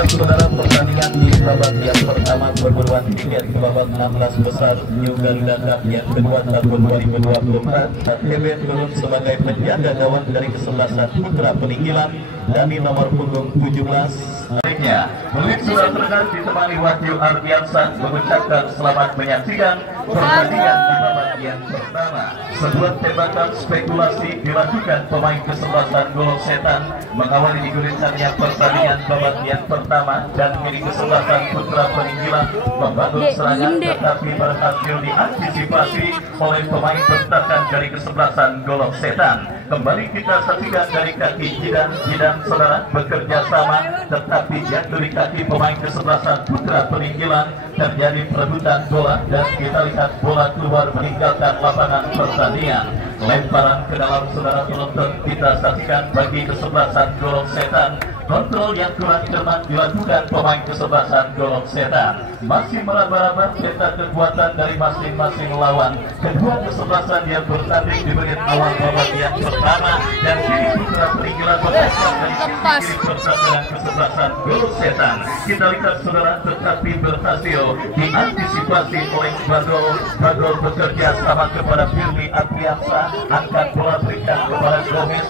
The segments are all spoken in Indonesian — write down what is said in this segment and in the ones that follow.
Ya saudara, pertandingan di babak yang pertama perburuan tiket ke babak 16 besar New Garuda Cup yang kedua tahun 2024. TB turun sebagai penjaga gawang dari kesebelasan Putra Peninggilan dari nomor punggung 17. Menit sudah terdengar ditemani Wahyu Ardiansyah mengucapkan selamat menyaksikan pertandingan di babak yang pertama. Sebuah tembakan spekulasi dilakukan pemain kesebelasan Golok Setan mengawali digulirkannya pertandingan babak yang pertama, dan milik kesebelasan Putra Peninggilan membangun serangan tetapi berhasil diantisipasi oleh pemain bentakan dari kesebelasan Golok Setan. Kembali kita saksikan dari kaki Jidan saudara bekerja sama, tetapi jatuh di kaki pemain kesebelasan Putra Peninggilan, terjadi perebutan bola dan kita lihat bola keluar meninggalkan lapangan pertandingan. Lemparan ke dalam saudara penonton kita saksikan bagi kesebelasan Golok Setan. Kontrol yang kurang cermat dilakukan pemain kesebelasan Golok Setan. Masih meraba-raba peta kekuatan dari masing-masing lawan. Kedua kesebelasan yang bertanding di menit awal babak yang pertama, dan kini Putra Peninggilan berhasil dari sisi kiri pertandingan kesebelasan Golok Setan. Kita lihat saudara, tetapi berhasil diantisipasi oleh Bagol bekerja sama kepada Firly Ardiansyah, angkat bola berikan kepada Gomez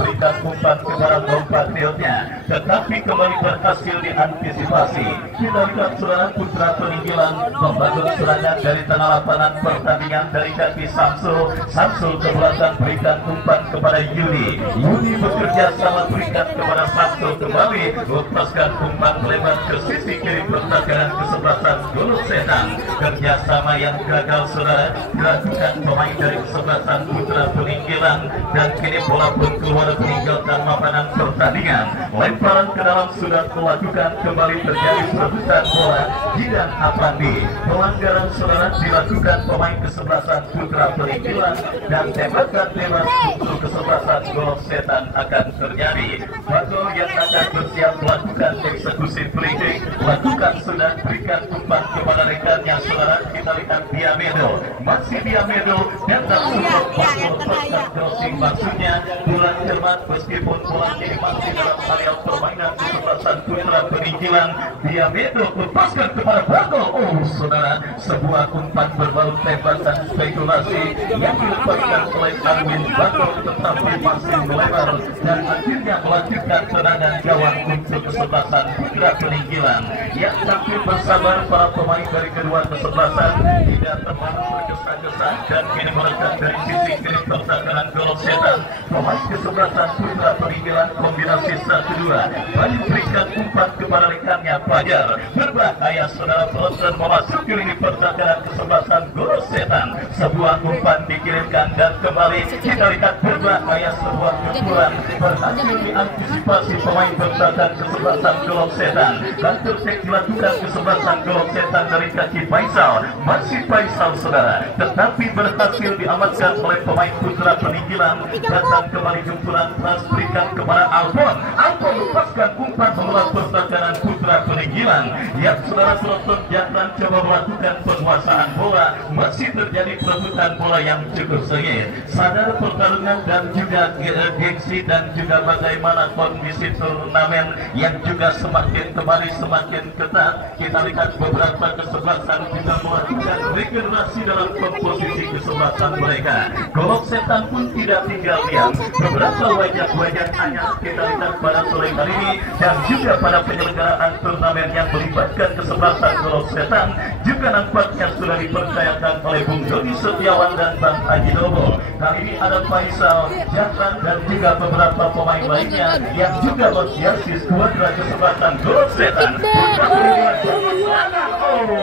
berikan umpan kepada compatriotnya, tetapi kembali berhasil diantisipasi. Kita lihat saudara, Putra Peninggilan membangun serangan dari tengah lapangan pertandingan dari kaki Samsul ke belakang berikan umpan kepada Yudi bekerja sama berikan kepada Samsul kembali lepaskan umpan lebar ke sisi kiri pertahanan kesebelasan Golok Setan. Kerjasama yang gagal saudara dilakukan pemain dari kesebelasan Putra Peninggilan, dan kini bola pun keluar meninggalkan lapangan pertandingan. Lemparan ke dalam sudah dilakukan, kembali terjadi perebutan bola. Jidan Apandi, pelanggaran saudara dilakukan pemain kesebelasan Putra Peninggilan, dan tembakan bebas untuk kesebelasan Golok Setan akan terjadi. Bagol yang akan bersiap melakukan eksekusi free kick, lakukan sudah berikan umpan kepada rekannya saudara. Kita lihat Diamedo, masih Diamedo dan untuk Bagol persen crossing, maksudnya bola cermat meskipun bola ini masih dalam area permainan kesebelasan Putra Peninggilan. Diamedo lepaskan kepada Bagol. Oh saudara, sebuah umpan berbau tembakan spekulasi yang dilepaskan oleh Arwin Bagol, tetapi masih melebar dan akhirnya melanjutkan serangan gawang untuk kesebelasan Putra Peninggilan. Yang tampil bersabar para pemain dari kedua kesebelasan tidak terlalu tergesa-gesa, dan kini melekat dari sisi kiri pertahanan Golok Setan. Pemain kesebelasan Putra Peninggilan kombinasi 1-2 banyak berikan umpan kepada rekannya Fajar. Berbahaya saudara penonton memasuki lini pertahanan kesebelasan Golok Setan. Sebuah umpan dikirimkan dan kembali kita lihat berbahaya, sebuah pukulan berhasil diantisipasi pemain pertahanan kesebelasan Golok Setan, dan tercek dilakukan kesebelasan Golok Setan dari kaki Faisal. Masih Faisal saudara, tetapi berhasil diamankan oleh pemain Putra Peninggilan. Datang kembali jumpuran pas berikan kepada Alfon lepaskan umpan bola pertahanan Putra Peninggilan. Yang saudara penonton jangan coba melakukan penguasaan bola, masih terjadi perebutan bola yang cukup sengit. Sadar pertarungan dan juga gengsi dan juga bagaimana kondisi turnamen yang juga semakin kembali semakin ketat. Kita lihat beberapa kesebelasan juga melakukan regenerasi dalam komposisi kesebelasan mereka. Golok Setan pun tidak tinggal diam. Beberapa wajah-wajah anyar kita lihat pada sore hari ini, dan juga pada penyelenggaraan turnamen yang melibatkan kesebelasan Golok Setan juga nampaknya sudah dipercayakan oleh Bung Dodi Setiawan dan Bang Haji Dobo. Kali ini ada Faisal, Jahran dan juga beberapa pemain lainnya yang juga menghiasi skuadra kesebelasan Golok Setan.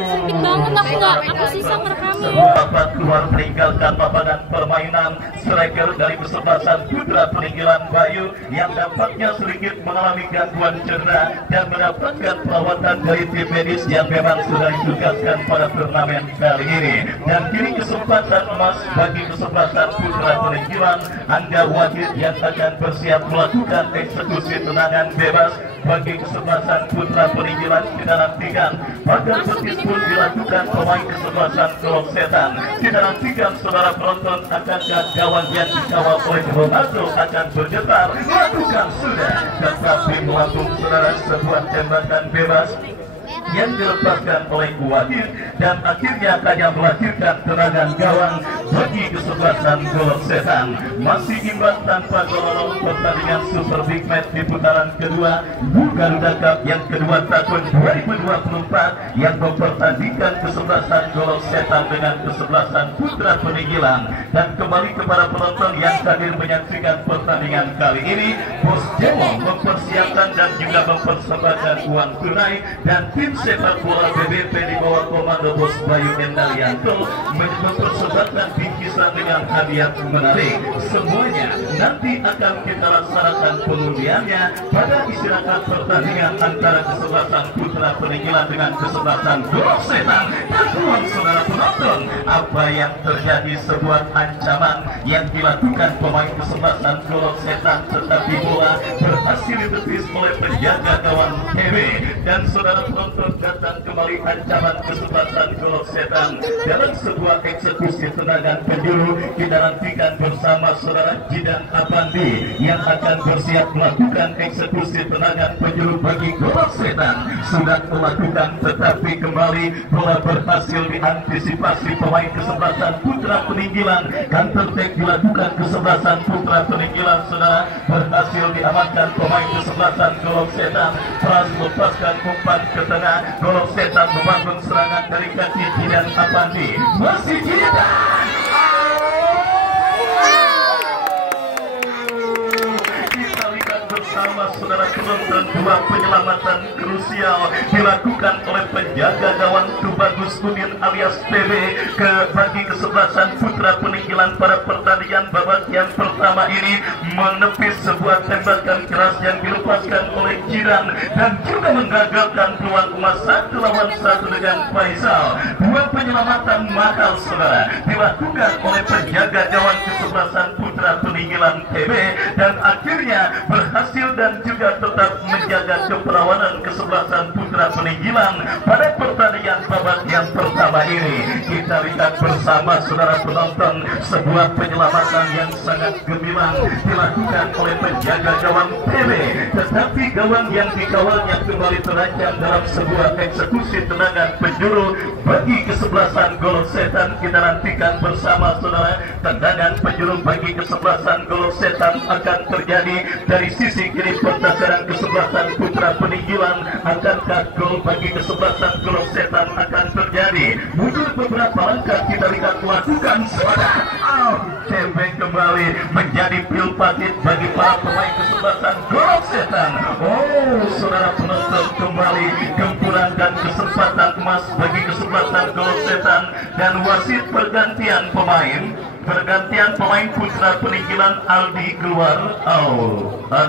Sakit banget aku sisa ngerekamnya. Sebuah keluar meninggalkan lapangan permainan striker dari kesebelasan Putra Peninggilan Bayu yang dampaknya sedikit mengalami gangguan cedera dan mendapatkan perawatan dari tim medis yang memang sudah ditugaskan pada turnamen kali ini. Dan kini kesempatan emas bagi kesebelasan putra peninggilan Angga Wahid yang akan bersiap melakukan eksekusi tendangan bebas. Bagi kesebelasan putra peninggilan kita nantikan pagar betis pun dilakukan pemain kesebelasan Golok Setan. Kita nantikan saudara penonton akankah gawang yang dikawal oleh Ronaldo akan bergetar, lakukan sudah, tetapi melambung saudara sebuah tembakan bebas yang dilepaskan oleh Wahid dan akhirnya hanya melahirkan tendangan gawang bagi kesebelasan Golok Setan. Masih imbang tanpa gol pertandingan Super Big Match di putaran kedua Garuda Cup yang kedua tahun 2024 yang mempertandingkan kesebelasan Golok Setan dengan kesebelasan putra peninggilan. Dan kembali kepada penonton yang hadir menyaksikan pertandingan kali ini, Bos Dewo mempersiapkan dan juga mempersembahkan uang tunai, dan tim sepak bola BBP di bawah komando Bos Bayu Endalianto mempersembahkan bingkisan dengan hadiah menarik. Semuanya nanti akan kita laksanakan pengundiannya pada istirahat pertandingan antara kesebelasan putra peninggilan dengan kesebelasan Golok Setan. Dan saudara penonton, apa yang terjadi sebuah ancaman yang dilakukan pemain kesebelasan Golok Setan, tetapi bola berhasil ditepis oleh penjaga gawang TB. Dan saudara penonton, datang kembali ancaman kesebelasan Golok Setan dalam sebuah eksekusi tendangan penjuru. Kita nantikan bersama saudara Jidan Apandi yang akan bersiap melakukan eksekusi tendangan penjuru bagi Golok Setan. Sudah melakukan, tetapi kembali bola berhasil diantisipasi pemain kesebelasan putra peninggilan. Counter attack dilakukan kesebelasan putra peninggilan, saudara, berhasil diamankan pemain kesebelasan Golok Setan. Pras lepaskan umpan ke tengah. Golok Setan membangun serangan dari kaki Jidan Apandi. Masih Jidan. Bersama saudara penonton, dua penyelamatan krusial dilakukan oleh penjaga gawang Tubagus Udin alias TB ke bagi kesebelasan putra peninggilan pada pertandingan babak yang pertama ini, menepis sebuah tembakan keras yang dilepaskan oleh Jidan dan juga menggagalkan peluang emas 1 lawan 1 dengan Faisal. Dua penyelamatan mahal saudara dilakukan oleh penjaga gawang kesebelasan putra peninggilan TB dan akhirnya berhasil dan juga tetap menjaga keperawanan kesebelasan putra peninggilan pada pertandingan babak yang pertama ini. Kita lihat bersama saudara penonton, sebuah penyelamatan yang sangat gemilang dilakukan oleh penjaga gawang TB, tetapi gawang yang dikawalnya kembali terancam dalam sebuah eksekusi tendangan penjuru bagi kesebelasan Golok Setan. Kita nantikan bersama saudara, tendangan penjuru bagi kesebelasan Golok Setan akan terjadi dari sisi kiri pertahanan kesebelasan putra peninggilan. Akankah gol bagi kesebelasan Golok Setan akan terjadi? Mundur beberapa langkah, kita lihat lakukan saudara. Tembeng kembali menjadi pil patit bagi para pemain kesebelasan Golok Setan. Saudara penonton, kembali gempuran dan kesempatan emas bagi kesebelasan Golok Setan dan wasit pergantian pemain putra peninggilan Aldi keluar.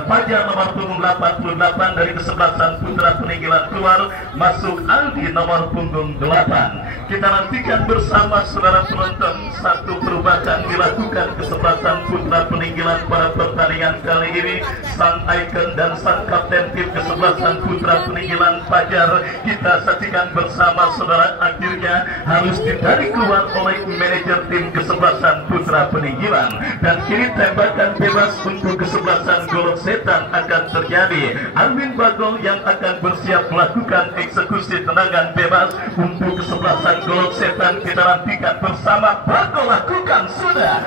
Fajar nomor punggung 88 dari kesebelasan putra peninggilan keluar, masuk Aldi nomor punggung 8. Kita nantikan bersama saudara penonton, satu perubahan dilakukan kesebelasan putra peninggilan pada pertandingan kali ini. Sang ikon dan sang kapten tim kesebelasan putra peninggilan Fajar, kita saksikan bersama saudara, akhirnya harus ditarik keluar oleh manajer tim kesebelasan putra peninggilan. Dan kini tembakan bebas untuk kesebelasan Golok Setan akan terjadi. Alvin Bagol yang akan bersiap melakukan eksekusi tendangan bebas untuk kesebelasan Golok Setan. Kita nantikan bersama. Bagol lakukan sudah.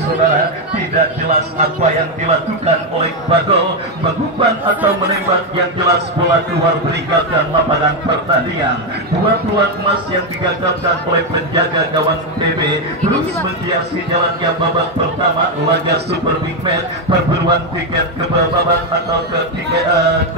Saudara, tidak jelas apa yang dilakukan oleh Bagol, mengumpan atau menembak, yang jelas bola keluar meninggalkan lapangan pertandingan. Dua peluang emas yang digagalkan oleh penjaga gawang TB terus menghiasi jalannya babak pertama laga Super Big Match perburuan tiket ke babak atau ke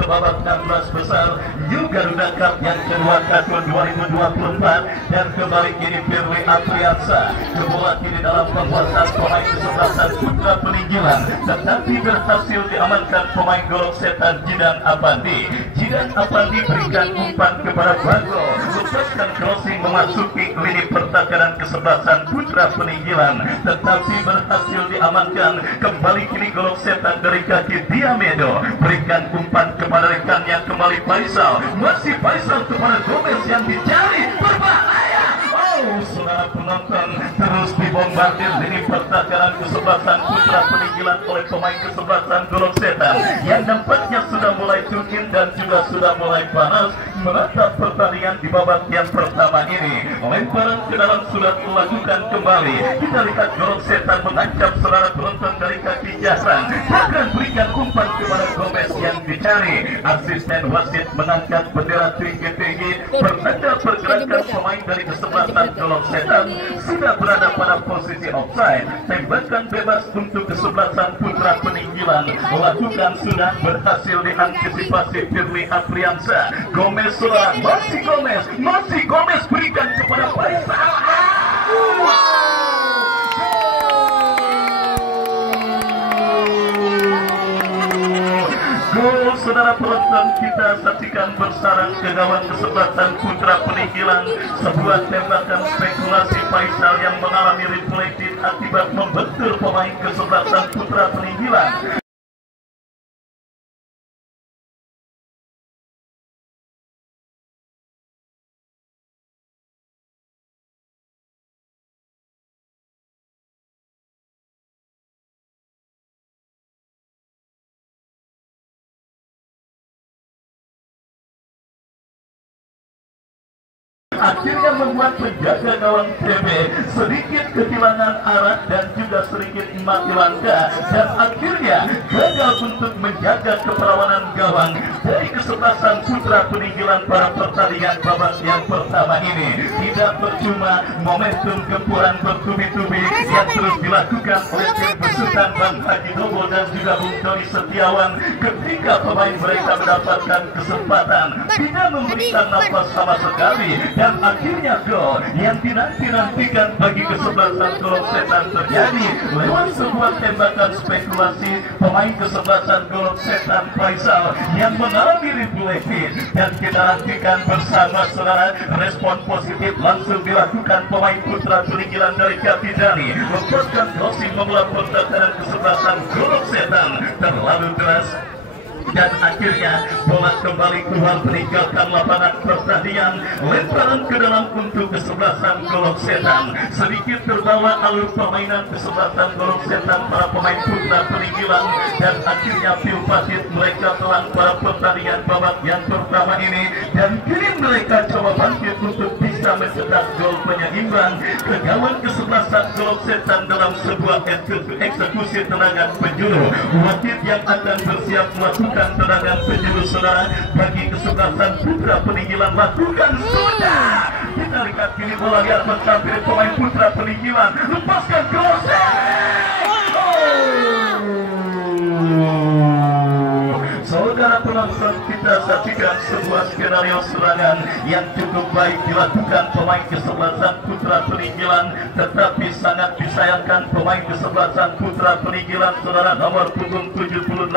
babak 16 besar New Garuda Cup yang kedua tahun 2024. Dan kembali kini Firly Apriansa bola kini dalam penguasaan pemain kesebelasan putra peninggilan, tetapi berhasil diamankan pemain Golok Setan Jidan Apandi. Jidan Apandi berikan umpan kepada Bagol. melepaskan crossing memasuki lini pertahanan kesebelasan Putra Peninggilan, tetapi berhasil diamankan. Kembali kini golok setan dari kaki Diamedo, berikan umpan kepada rekannya, kembali Faisal, masih Faisal kepada Gomez yang dicari, berbahaya. Saudara penonton, terus dibombardir lini pertahanan kesebelasan Putra Peninggilan oleh pemain kesebelasan golok setan yang nampaknya sudah mulai turun dan juga sudah mulai panas menatap pertandingan di babak yang pertama ini. Lemparan ke dalam sudah dilakukan kembali. Kita lihat golok setan mengancam saudara penonton dari kaki Jasan, akan berikan umpan kepada Gomez yang dicari. Asisten wasit mengangkat bendera tinggi-tinggi, penanda pergerakan pemain dari kesebelasan golok setan sudah berada pada posisi offside. Tembakan bebas untuk kesebelasan Putra Peninggilan lakukan sudah berhasil diantisipasi Firly Apriansa. Gomez saudara, masih Gomez berikan kepada Faisal. Gol saudara penonton, kita saksikan bersarang ke gawang kesebelasan Putra Peninggilan. Sebuah tembakan spekulasi Faisal yang mengalami reflektif akibat membentur pemain kesebelasan Putra Peninggilan. Akhirnya membuat penjaga gawang TB sedikit kehilangan arah dan juga sedikit mati langkah, dan akhirnya gagal untuk menjaga keperawanan gawang dari kesebelasan Putra Peninggilan pada pertandingan babak yang pertama ini. Tidak percuma momentum gempuran bertubi-tubi yang terus dilakukan oleh tim besutan Bang Haji Dobo dan juga Bung Doni Setiawan ketika pemain mereka mendapatkan kesempatan tidak memberikan nafas sama sekali. Dan akhirnya gol yang dinanti-nantikan bagi kesebelasan golok setan terjadi lewat sebuah tembakan spekulasi pemain kesebelasan golok setan Faisal yang mengalami reflektif. Dan kita nantikan bersama saudara, respon positif langsung dilakukan pemain Putra Peninggilan dari Kapitani, lepaskan crossing memulai pertahanan kesebelasan golok setan terlalu deras. Dan akhirnya bola kembali keluar meninggalkan lapangan pertandingan. Lemparan ke dalam untuk kesebelasan golok setan, sedikit terbawa alur permainan kesebelasan golok setan para pemain Putra Peninggilan. Dan akhirnya Pilpatit mereka telah pada pertandingan babak yang pertama ini, dan kini mereka coba bangkit untuk bisa mencetak gol penyeimbang ke gawang kesebelasan golok setan dalam sebuah eksekusi tendangan penjuru. Wasit yang akan bersiap melakukan tendangan penjuru saudara bagi kesebelasan Putra Peninggilan lakukan sudah. Kita lihat kini bola liar mencapai pemain Putra Peninggilan, lepaskan crossing. Saudara penonton, kita saksikan sebuah skenario serangan yang cukup baik dilakukan pemain kesebelasan Putra Peninggilan, tetapi sangat disayangkan pemain kesebelasan Putra Peninggilan saudara nomor punggung 78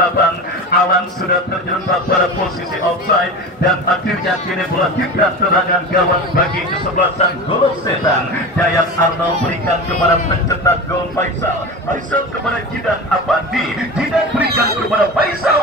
Alan sudah terjebak pada posisi offside, dan akhirnya kini melakukan tendangan gawang bagi kesebelasan golok setan. Jayat Arnold berikan kepada pencetak gol Faisal kepada Jidan Apandi, Jidan berikan kepada Faisal.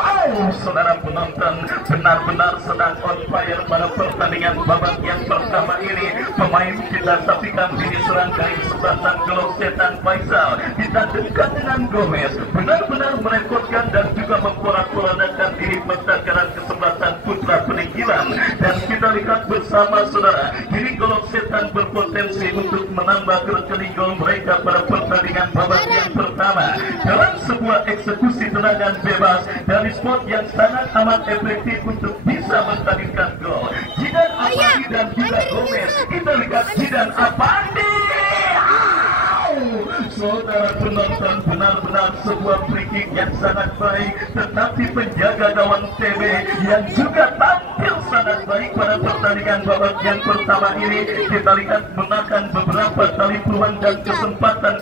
Saudara penonton, benar-benar sedang on fire pada pertandingan babak yang pertama ini. Pemain kita saksikan ini serang dari kesebelasan golok setan Faisal ditandemkan dengan Gomez, benar-benar merepotkan dan juga memporak-porandakan diri pertahanan kesebelasan Putra Peninggilan. Dan kita lihat bersama saudara, kini golok setan berpotensi untuk menambah rekening gol mereka pada pertandingan babak yang pertama dalam sebuah eksekusi tendangan bebas dari spot yang sangat amat efektif untuk bisa mentandingkan gol. Jidan Apandi dan juga Gomez. Kita lihat Jidan Apandi. saudara penonton, benar-benar sebuah free kick yang sangat baik, tetapi penjaga gawang TB yang juga tampil sangat baik pada pertandingan babak yang pertama ini. Kita lihat menakan beberapa kali peluang dan kesempatan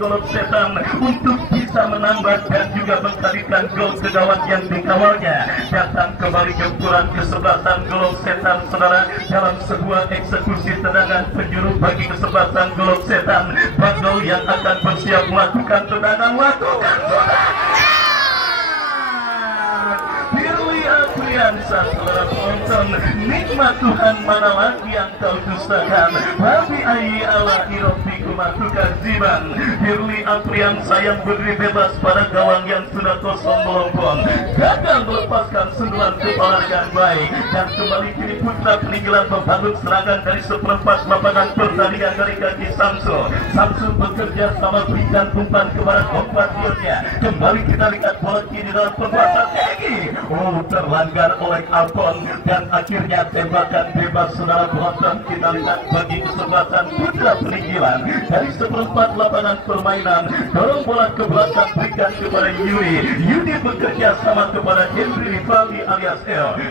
Golok Setan untuk bisa menambah dan juga mengkalikan gol ke gawang yang dikawalnya. Datang kembali gempuran kesebelasan Golok Setan, saudara, dalam sebuah eksekusi tendangan penjuru bagi kesebelasan Golok Setan. Bagol yang akan bersiap melakukan tendangan, lakukan saudara penonton. Nikmat Tuhan mana lagi yang kau dustakan, Nabi ayyi ala irofiku matukan ziban. Hirli Apriansa yang berdiri bebas pada gawang yang sudah kosong melompong, gagal melepaskan sundulan kepala dengan baik, dan kembali kini Putra Peninggalan membangun serangan dari seperempat lapangan pertandingan dari kaki Samsul. Samsul bekerja sama berikan umpan kepada kompatriotnya. Kembali kita lihat bola kini dalam penguasaan Egi. Terlanggar oleh Alpon, dan akhirnya tembakan bebas saudara penonton. Kita lihat bagi kesempatan Putra Peninggalan dari seperempat lapangan permainan, dorong bola ke belakang, berikan kepada Yudi bekerja sama kepada Henry Rivaldi alias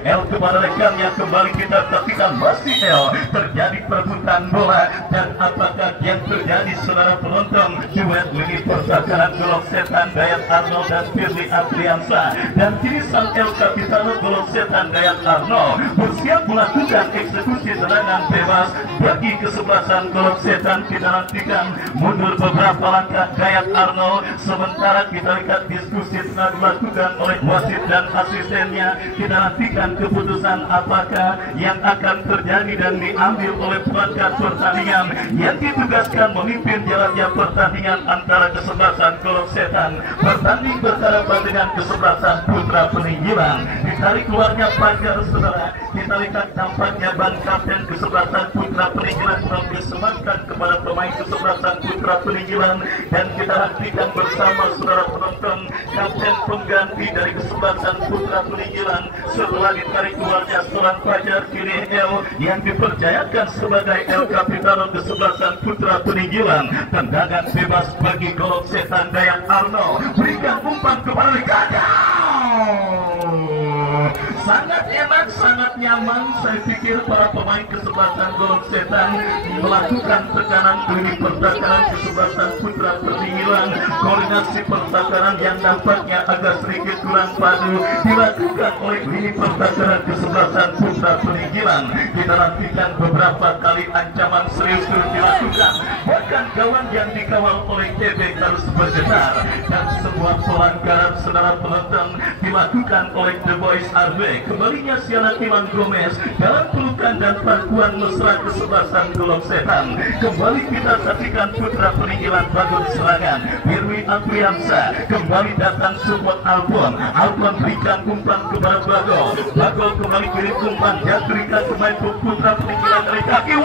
L kepada rekannya. Kembali kita saksikan masih terjadi perebutan bola, dan apakah yang terjadi saudara penonton? Duet lini pertahanan Golok Setan Dayat Arno dan Firly Apriansa, dan kini sang El Capitano Golok Setan Dayat Arno bersiap melakukan eksekusi tendangan bebas bagi kesebelasan Golok Setan. Kita nantikan mundur beberapa langkah Dayat Arno, sementara kita lihat diskusi tengah dilakukan oleh wasit dan asistennya. Kita nantikan keputusan apakah yang akan terjadi dan diambil oleh perangkat pertandingan yang ditugaskan memimpin jalannya pertandingan antara kesebelasan Golok Setan bertanding berhadapan dengan kesebelasan Putra Peninggalan. Ditarik keluarnya pagar saudara, kita lihat tampaknya ban kapten kesebelasan Putra Peninggalan belum disematkan kepada pemain kesebelasan Putra Peninggalan, dan kita nantikan bersama saudara penonton kapten pengganti dari kesebelasan Putra Peninggalan setelah ditarik keluarnya seorang pagar kini yang dipercayakan sebagai El Capitano kesebelasan Putra Peninggalan. Tendangan bebas bagi Golok Setan Dayat Arno, berikan umpan kepada rekannya. Sangat enak, sangat nyaman. Saya pikir para pemain kesebelasan Golok Setan melakukan tekanan lini pertahanan kesebelasan Putra Peninggalan. Koordinasi pertahanan yang nampaknya agak sedikit kurang padu dilakukan oleh lini pertahanan kesebelasan Putra Peninggalan. Kita nantikan beberapa kali ancaman serius dilakukan, bahkan gawang yang dikawal oleh TB harus bergetar, dan sebuah pelanggaran saudara penonton dilakukan oleh The Boys RB. Kembalinya Siana Iwan Gomez dalam pelukan dan pangkuan mesra kesebelasan Golok Setan. Kembali kita saksikan Putra Peninggalan bangun serangan. Hirwi Apriansa kembali datang support Alpon. Alpon berikan umpan kepada Bagol. Bagol kembali kirim umpan dan berikan pemain Putra Peninggalan dari kaki.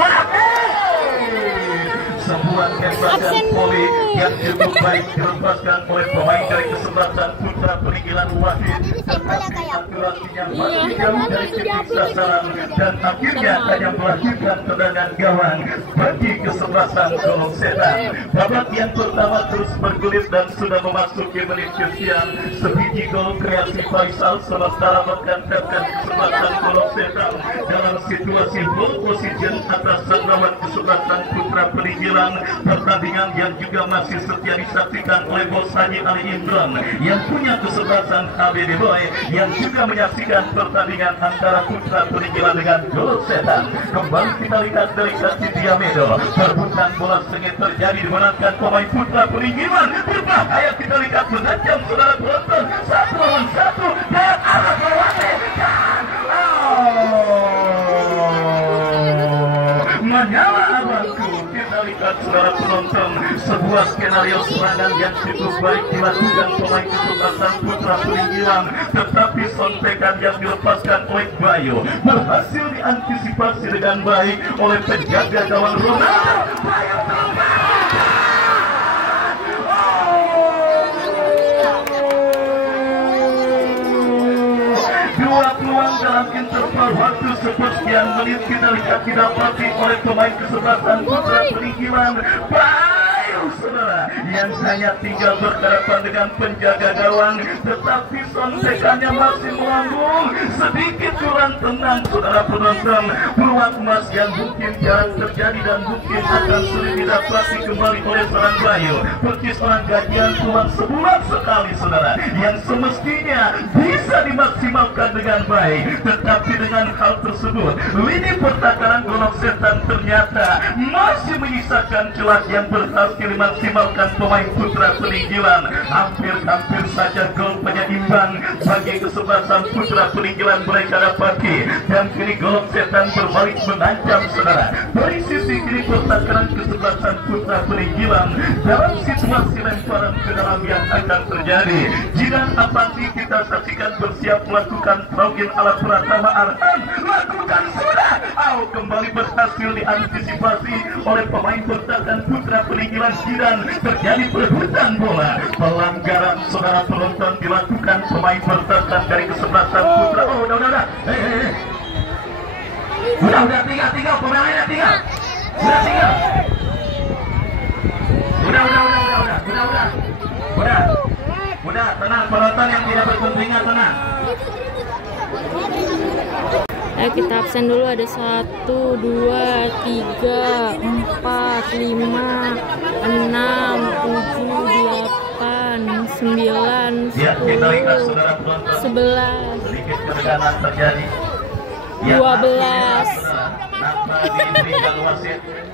Sebuah tembakan voli yang cukup baik dilepaskan oleh pemain dari kesebelasan Putra Peninggalan Wahid, tetapi akurasinya masih jauh dari titik sasaran, dan akhirnya hanya melahirkan tendangan gawang bagi kesebelasan Golok Setan. Babak yang pertama terus bergulir dan sudah memasuki menit kesekian. Sebiji gol kreasi Faisal sementara menggantarkan kesebelasan Golok Setan dalam situasi ball position atas sang lawan kesebelasan Putra Peninggalan. Pertandingan yang juga masih setia disaksikan oleh Bos Haji Ali Imran yang punya kesebelasan HBD Boy, yang juga menyaksikan pertandingan antara Putra Peninggalan dengan Golok Setan. Kembali kita lihat dari kaki Diamedo, perebutan bola sengit terjadi dimenangkan pemain Putra Peninggalan. Berbahaya, kita lihat mengancam saudara penonton, 1 lawan 1 dan arah melewati dan menyala abangku. Kita lihat saudara penonton, sebuah skenario serangan yang cukup baik dilakukan pemain kesebelasan Putra Peninggalan, tetapi sontekan yang dilepaskan oleh Bayu berhasil diantisipasi dengan baik oleh penjaga gawang Ronaldo. Bayu dua peluang dalam interval waktu sepersekian menit kita lihat didapati oleh pemain kesebelasan Putra Peninggalan. Bayu saudara yang hanya tinggal berhadapan dengan penjaga gawang, tetapi sontekannya masih melambung. Sedikit kurang tenang saudara penonton. Peluang emas yang mungkin jarang terjadi dan mungkin akan sulit didapati kembali oleh seorang Bayu. Percis seorang gajian peluang sebulan sekali saudara, yang semestinya bisa dimaksimalkan dengan baik. Tetapi dengan hal tersebut, lini pertahanan Golok Setan ternyata masih menyisakan celah yang berhasil dimaksimalkan pemain Putra Peninggilan. Hampir-hampir saja gol penyeimbang bagi kesebelasan Putra Peninggilan mereka dapati. Dan kini Golok Setan berbalik mengancam saudara dari sisi kiri pertahanan kesebelasan Putra Peninggilan dalam situasi lemparan ke dalam yang akan terjadi. Jidan Apandi kita saksikan bersiap melakukan Progin ala Pratama Arhan. Lakukan sudah. Kembali berhasil diantisipasi oleh pemain pertahanan Putra Peninggilan Jidan. Terjadi perebutan bola. Pelanggaran saudara penonton dilakukan pemain pertahanan dari kesebelasan Putra. Udah. Udah tinggal pemainnya tinggal. Udah, tenang penonton yang tidak berkepentingan, tenang. Kita absen dulu, ada 1, 2, 3, 4, 5, 6, 7, 8, 9, 10, 11, Sedikit ketegangan terjadi. 12.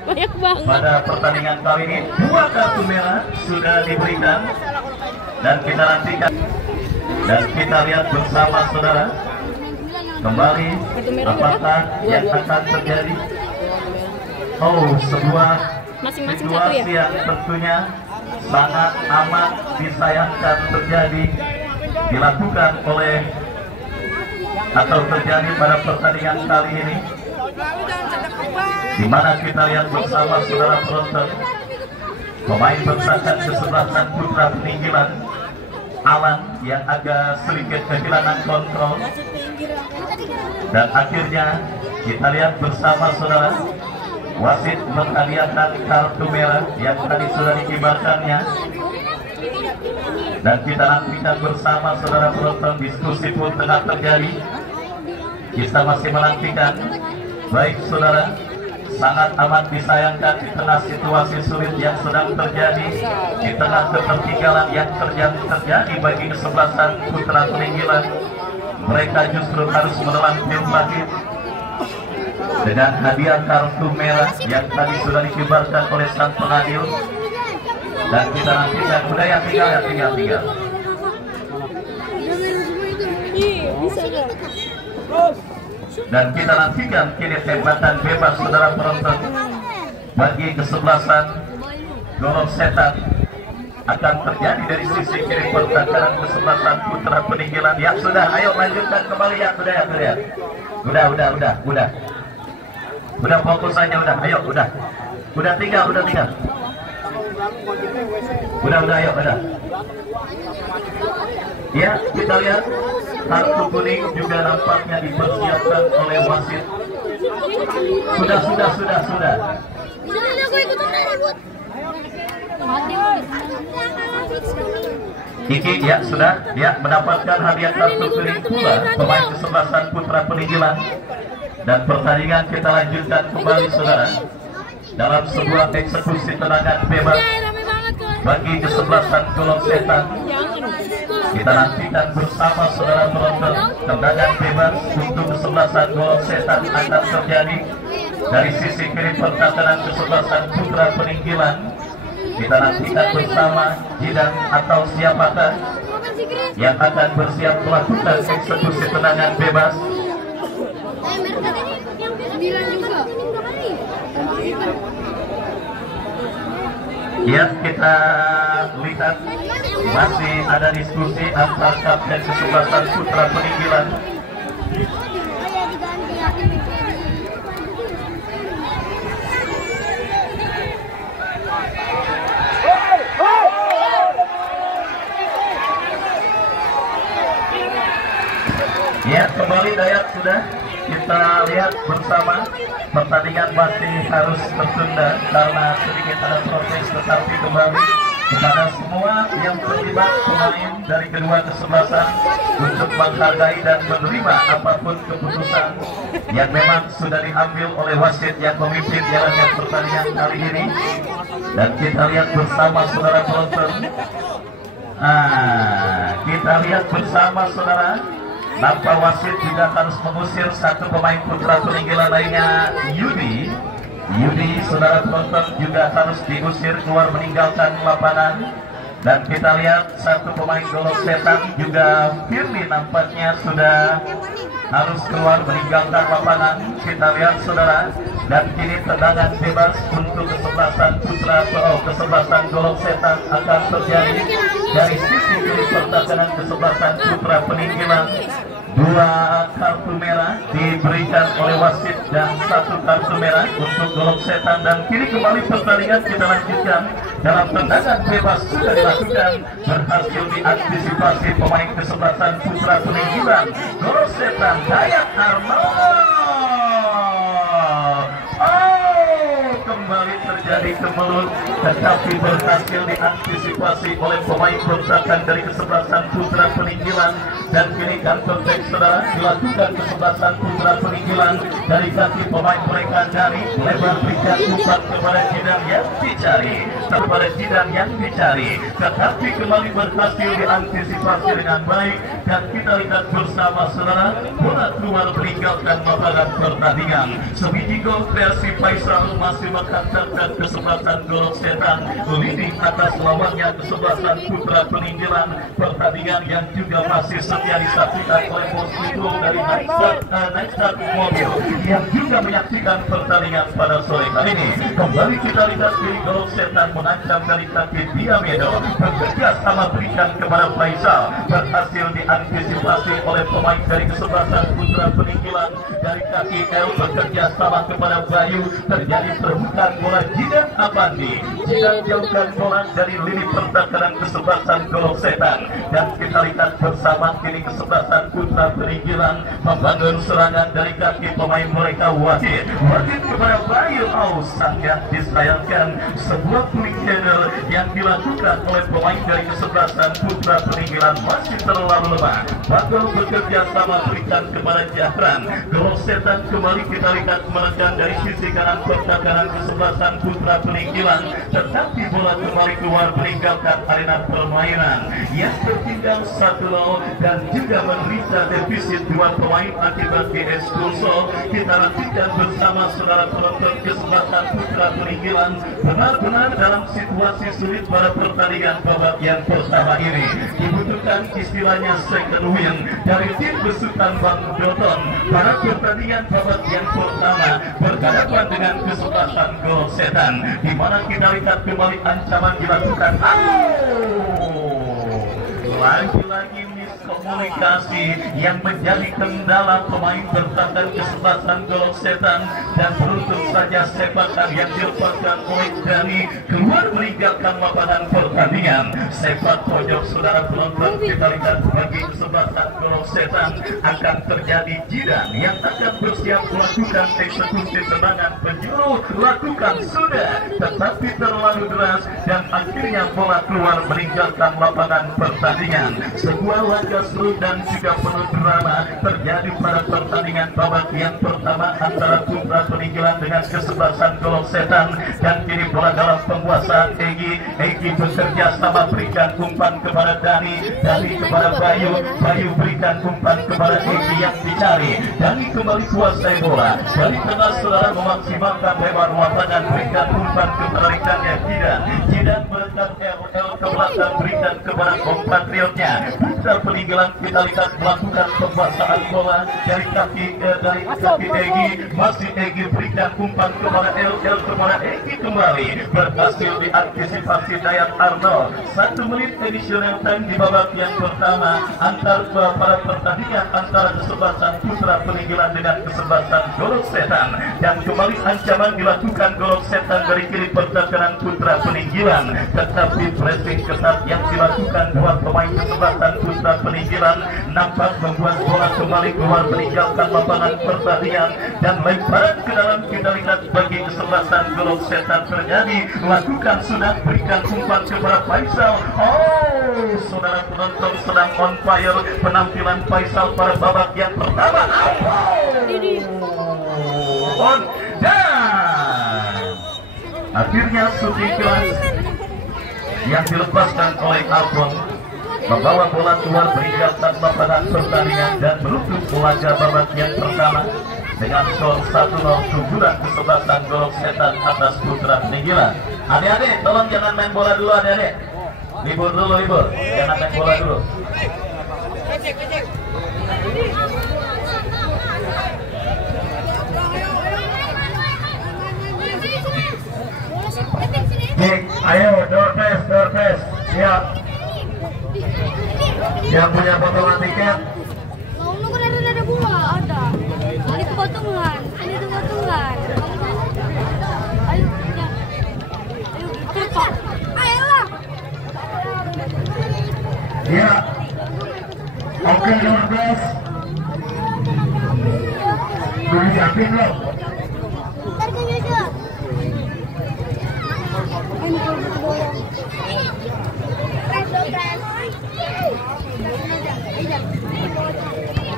Banyak banget. Pada pertandingan kali ini 2 kartu merah sudah diberikan dan kita nantikan dan kita lihat bersama saudara kembali apakah yang akan terjadi. Sebuah situasi yang tentunya sangat amat disayangkan terjadi dilakukan oleh atau terjadi pada pertandingan kali ini, di mana kita lihat bersama saudara penonton pemain pertahanan kesebelasan Putra Peninggilan Alan yang agak sedikit kehilangan kontrol, dan akhirnya kita lihat bersama saudara wasit menghadiahkan kartu merah yang tadi sudah dikibarkannya. Dan kita nantikan bersama saudara penonton, diskusi pun tengah terjadi. Kita masih menantikan. Baik saudara, sangat amat disayangkan di tengah situasi sulit yang sedang terjadi, di tengah ketertinggalan yang terjadi bagi kesebelasan Putra Peninggilan. Mereka justru harus menelan film lagi dengan hadiah kartu merah yang tadi sudah dikibarkan oleh sang pengadil. Dan kita nantikan, udah ya tinggal. Dan kita nantikan kini tembakan bebas saudara penonton bagi kesebelasan Golok Setan akan terjadi dari sisi kiri pertahanan kesebelasan Putra Peninggilan. Ya sudah, ayo lanjutkan kembali ya. Udah fokus saja, ayo tinggal. Udah. Ya, kita lihat kartu kuning juga nampaknya dipersiapkan oleh wasit. Sudah. Kiki ya sudah mendapatkan hadiah kartu kuning pula pemain kesebelasan Putra Peninggilan. Dan pertandingan kita lanjutkan kembali saudara dalam sebuah eksekusi tendangan bebas bagi kesebelasan Golok Setan. Kita nantikan bersama saudara penonton tendangan bebas untuk kesebelasan Golok Setan akan terjadi dari sisi kiri pertahanan kesebelasan Putra Peninggilan. Kita nantikan bersama Jidan atau siapakah yang akan bersiap melakukan eksekusi tendangan bebas. Ya, kita lihat masih ada diskusi antar kapten kesebelasan Putra Peninggilan. Ya, kembali Dayat sudah. kita lihat bersama pertandingan masih harus tertunda karena sedikit ada protes, tetapi kembali kepada semua yang terlibat pemain dari kedua kesebelasan untuk menghargai dan menerima apapun keputusan yang memang sudah diambil oleh wasit yang memimpin jalannya pertandingan kali ini. Dan kita lihat bersama saudara penonton, kita lihat bersama saudara, nampak wasit juga harus mengusir satu pemain putra peninggalan lainnya, Yudi, saudara penonton, juga harus diusir keluar meninggalkan lapangan. Dan kita lihat satu pemain Golok Setan juga, Firly, nampaknya sudah harus keluar meninggalkan lapangan. Kita lihat saudara, dan kini tendangan bebas untuk kesebelasan putra kesebelasan Golok Setan akan terjadi dari sisi kiri pertahanan kesebelasan putra peninggalan. 2 kartu merah diberikan oleh wasit dan 1 kartu merah untuk Golok Setan. Dan kini kembali pertandingan kita lanjutkan dalam tendangan bebas sudah dilakukan, berhasil diantisipasi pemain kesebelasan putra peninggalan Golok Setan, Dayat Arnold. Kembali terjadi kemelut, tetapi berhasil diantisipasi oleh pemain pertahanan dari kesebelasan putra peninggalan. Dan kini counter attack saudara dilakukan kesebelasan putra peninggalan dari kaki pemain mereka dari lebar berikan umpan kepada Jidan yang dicari, tetapi kembali berhasil diantisipasi dengan baik. Dan kita lihat bersama saudara, bola keluar meninggalkan lapangan pertandingan. Sebiji gol versi Faisal masih menghantarkan kesebelasan Golok Setan leading atas lawannya kesebelasan putra peninggalan. Pertandingan yang juga masih setia disaksikan oleh bos itu dari Nextart Mobil yang juga menyaksikan pertandingan pada sore kali ini. Kembali kita lihat di Golok Setan mengancam dari kaki Diamedo, bekerja sama berikan kepada Faisal, berhasil diantisipasi oleh pemain dari kesebelasan putra peninggalan dari kaki L, bekerja sama kepada Bayu, terjadi perebutan bola. Jidan Abandi, Jidan jauhkan bola dari lini pertahanan kesebelasan Golok Setan. Dan kita lihat bersama kini kesebelasan putra peninggalan membangun serangan dari kaki pemain mereka, Wahid kepada Bayu. Sangat disayangkan sebuah flick channel yang dilakukan oleh pemain dari kesebelasan putra peninggalan masih terlalu lemah. Bagel bekerja sama berikan kepada Jahran. Golok Setan kembali kita lihat menekan dari sisi kanan pertahanan kesebelasan putra peninggalan, tetapi bola kembali keluar meninggalkan arena permainan yang tertinggal 1-0 dan juga menderita defisit 2 pemain akibat GS Kulsol. Kita nantikan bersama saudara penonton kesebelasan putra peninggalan benar-benar dalam situasi sulit pada pertandingan babak yang pertama ini. Dibutuhkan istilahnya second win dari tim besutan Bang Doton pada pertandingan babak yang pertama berhadapan dengan kesebelasan Golok Setan, di mana kita lihat kembali ancaman dilakukan. Lagi-lagi miskomunikasi yang menjadi kendala pemain bertahan kesebelasan Golok Setan, dan beruntung saja sepakan yang dilepaskan oleh Dani keluar meninggalkan lapangan pertandingan. Sepak pojok saudara penonton, kita lihat bagi kesebelasan Golok Setan akan terjadi Jidan yang akan bersiap melakukan eksekusi serangan penjuru, lakukan sudah, tetapi terlalu deras dan akhirnya bola keluar meninggalkan lapangan pertandingan. Sebuah laga seru dan juga penuh drama terjadi pada pertandingan babak yang pertama antara putra peninggalan dengan kesebelasan Golok Setan. Dan kini bola dalam penguasaan Egi bekerja sama berikan umpan kepada Dani kepada Bayu berikan umpan kepada Egi yang dicari. Dani kembali kuasai bola dari tengah saudara, memaksimalkan lebar lapangan, berikan umpan kepada rekannya Jidan merekat LL ke belakang, berikan kepada kompatriotnya putra peninggalan. Kita lihat melakukan penguasaan bola dari kaki Egi, masih Egi berikan umpan kepada LL kepada Egi, kembali berhasil diantisipasi Dayat Arnold. 1 menit additional time di babak yang pertama pada pertandingan antara kesebelasan putra peninggalan dengan kesebelasan Golok Setan. Dan kembali ancaman dilakukan Golok Setan dari kiri pertahanan putra peninggalan, tetapi pressing ketat yang dilakukan buat pemain kesebelasan Putra Peninggilan nampak membuat bola kembali keluar meninggalkan lapangan pertandingan dan lemparan ke dalam kita lihat bagi kesebelasan Golok Setan terjadi. Lakukan sudah, berikan umpan kepada Faisal. Oh, saudara penonton sedang on fire penampilan Faisal pada babak yang pertama. On dan akhirnya shooting kelas yang dilepaskan oleh Alfon membawa bola keluar meninggalkan lapangan pertandingan dan menutup laga babak yang pertama dengan skor 1-0 keunggulan kesebelasan Golok Setan atas Putra Peninggilan. Adik-adik, tolong jangan main bola dulu, adik-adik. Libur dulu, libur. Jangan main bola dulu. Ayo, door pass, siap. Yang punya potongan tiket. Ada bola, ada. Ini potongan, ini potongan. Ayo, ya. Ayo, cepat. Ayolah. Ya. Oke, door pass. Sudah siapin loh.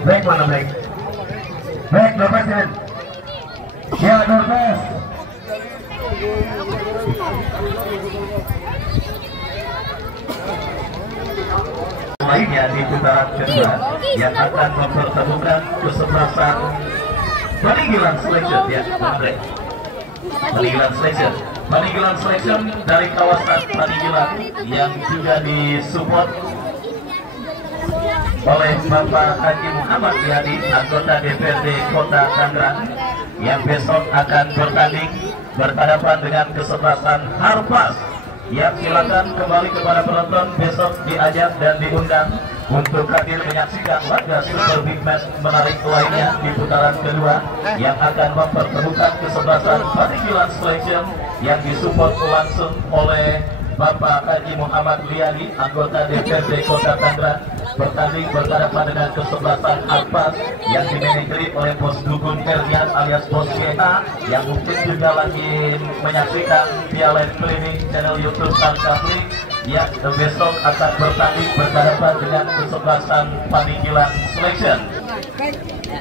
Baik mana baik? Baik, lepasin. Ya, Dorpes. Lainnya di putaran kedua yang akan mempertemukan kesebelasan Peninggilan Selection ya, Peninggilan Selection. Peninggilan Selection dari kawasan Peninggilan yang juga disupport oleh Bapak Haji Muhammad Yadi, anggota DPRD Kota Tangerang, yang besok akan bertanding berhadapan dengan kesebelasan Harpas. Yang silakan kembali kepada penonton besok diajak dan diundang untuk hadir menyaksikan laga Super Big Match menarik lainnya di putaran kedua yang akan mempertemukan kesebelasan Peninggilan Selection yang disupport langsung oleh Bapak Haji Muhammad Liani, anggota DPRD Kota Tangerang, bertanding berhadapan dengan kesebelasan Harpas yang dimanajeri oleh Bos Dugun Hernian alias Bos GA yang mungkin juga lagi menyaksikan via live streaming channel YouTube Tarkapli yang besok akan bertanding berhadapan dengan kesebelasan Peninggilan Selection.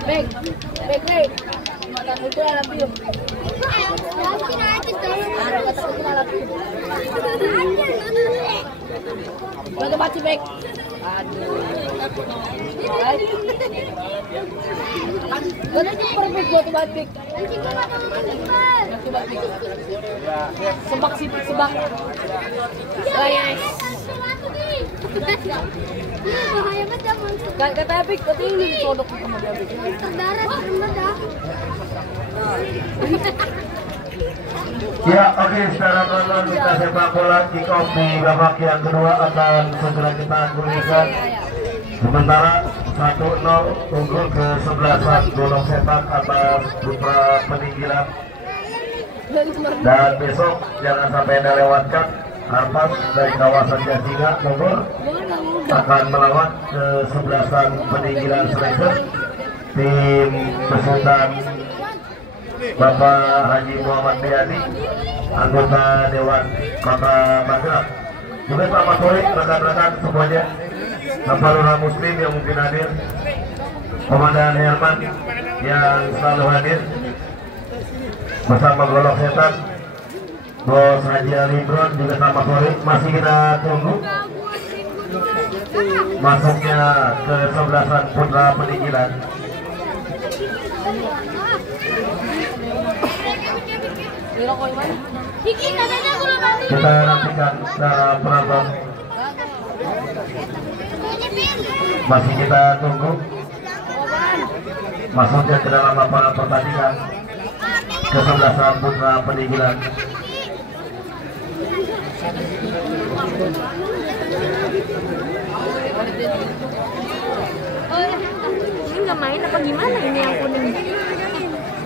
Baik. Baca baca baik. Sebak sih, sebak. Kata Apik, kata ini disodok sama dia. Terdarat, terdarat. Ya, oke, sekarang nonton kita sepak bola kick off di babak yang kedua akan segera kita gulirkan. Sementara 1-0 unggul ke kesebelasan Golok Setan atas Putra Peninggilan. Dan besok jangan sampai Anda lewatkan, Harpas dari kawasan Jasinga Bogor akan melawan kesebelasan Peninggilan Selection. Tim besutan Bapak Haji Muhammad Biadi, anggota Dewan Kota Magelang. Juga selamat sore rekan-rekan semuanya, Bapak Lurah Muslim yang mungkin hadir, Komandan Herman yang selalu hadir bersama Golok Setan, Bos Haji Ali Imron juga selamat sore. Masih kita tunggu masuknya ke kesebelasan Putra Peninggilan. Kita nantikan secara penonton. Masih kita tunggu masuknya ke dalam lapangan pertandingan kesebelasan Putra Peninggilan. Ini nggak main apa gimana ini yang kuning?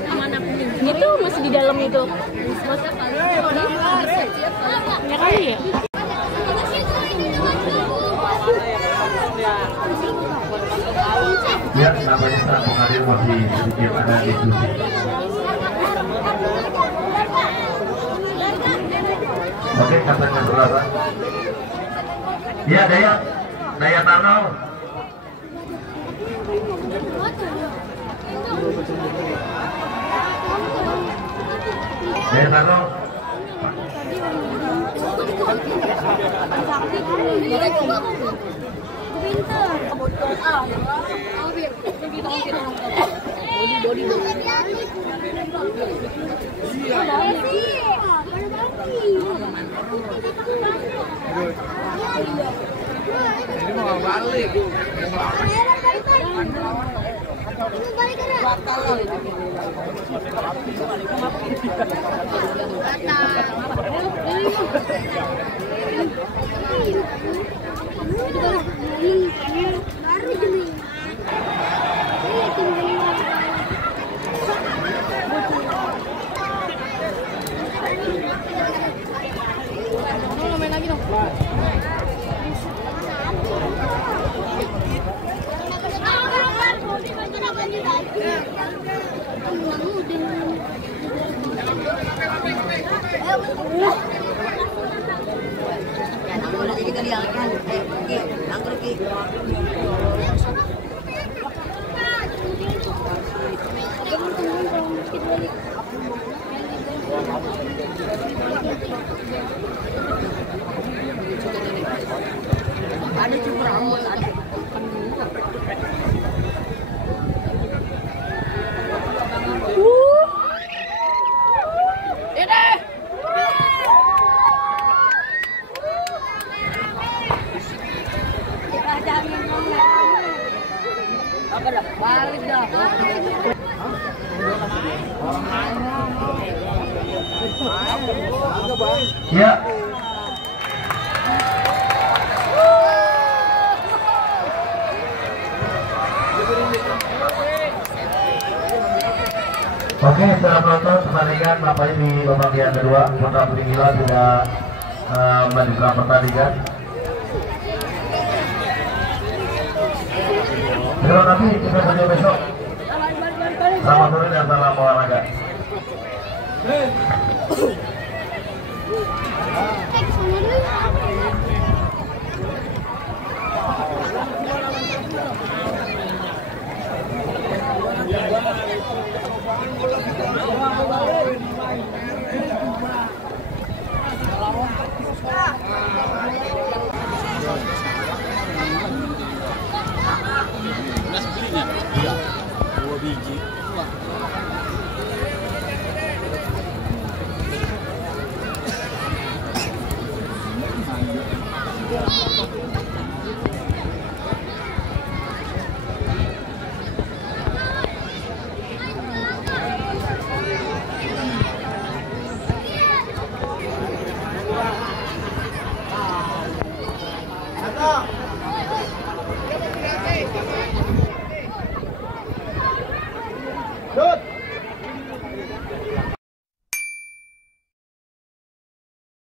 Mana kuning? Gitu masih di dalam itu. Ya kali ya. Ya, namanya saat mengalir masih sedikit ada diskusi. Oke, katanya berapa? Ya, Daya Tarno. Daya Tarno. Ini mau balik. Main lagi dong. Ada cukur rambut ada. Balik dah. Ya. Oke, setelah penonton pertandingan nampaknya di babak yang kedua Putra Putri Gila sudah melanjutkan pertandingan. Terima kasih, kita sampai besok. Selamat sore dan salam olahraga. Iya, 2 biji. Ada.